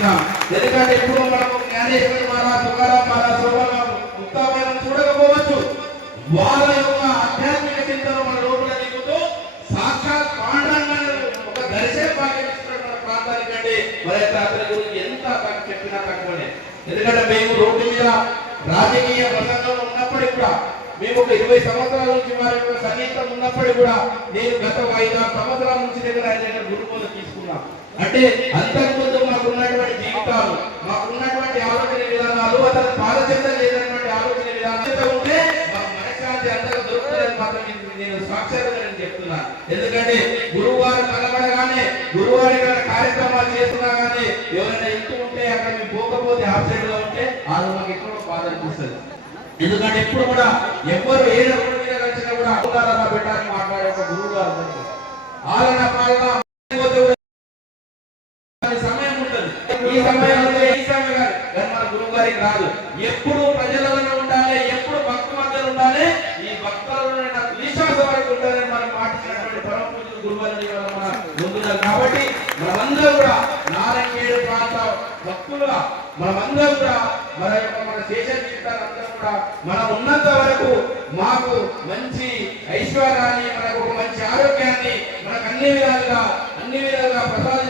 తెలియజేస్తున్నాం. ఎందుకంటే ఇప్పుడు మనము జ్ఞానేశ్వరి మహారాజ్, తుకారాం మహారాజ్, శోభరాం, ముక్తాబాయిలను చూడకపోవచ్చు. వాళ్ళ యొక్క ఆధ్యాత్మిక చింతన మన లోపల దిగుతూ సాక్షాత్ పాండురంగాన్ని ఒక దర్శన భాగ్యం ఇస్తున్న మన ప్రాంతానికంటే మన యొక్క అతని గురించి ఎంత చెప్పినా తక్కువనే. ఎందుకంటే మేము రోడ్డు మీద రాజకీయ ప్రసంగంలో ఉన్నప్పటికీ కూడా, మేము ఒక 20 సంవత్సరాల నుంచి వారి యొక్క సన్నిహితం ఉన్నప్పటికీ కూడా, నేను గత 5-6 సంవత్సరాల నుంచి దగ్గర ఆయన దగ్గర గురుబోధ తీసుకున్నాను. అంటే అంతకుముందు మాకున్నటువంటి జీవితాలు, మాకున్నటువంటి ఆలోచన విధానాలు, అతను పాదచందం లేదన్నటువంటి ఆలోచన విధానాలు ఉంటే మా మనశ్శాంతి అంతగా దొరుకుతుందని మాత్రం నేను సాక్షాత్గా నేను చెప్తున్నాను. ఎందుకంటే గురువుగారు కనబడగానే, గురువుగారి కార్యక్రమాలు చేస్తున్నా కానీ ఎవరైనా ఇంటూ ఉంటే అక్కడ మేము పోకపోతే ఆబ్సెంట్ గా ఉంటే అది మాకు ఎక్కడో బాధ అనిపిస్తుంది. ఎందుకంటే ఎప్పుడు కూడా ఎవరు ఏ రకం మీద కలిసినా కూడా అవగాహన పెట్టాలని మాట్లాడే ఒక గురువు గారు ఆలన పాలన సమయం ఉంటుంది. ఈ సమయంలో ఈ సమయం మన గురువు గారికి రాదు. ఎప్పుడు ప్రజలలో ఉండాలి, ఎప్పుడు భక్తు మధ్యలో ఉండాలి, ఈ భక్తులలో నాకు విశ్వాసం వరకు ఉండాలని మనం మాట్లాడినటువంటి పరమ పూజలు గురువులని మన ముందున్నారు. కాబట్టి మనమందరం కూడా నారాయణ ప్రాంత భక్తులుగా మనమందరం కూడా మన శేష జీవితాలు అందరం కూడా మనం ఉన్నంత వరకు మాకు మంచి ఐశ్వర్యాన్ని, మనకు ఒక మంచి ఆరోగ్యాన్ని మనకు అన్ని విధాలుగా ప్రసాదించాలని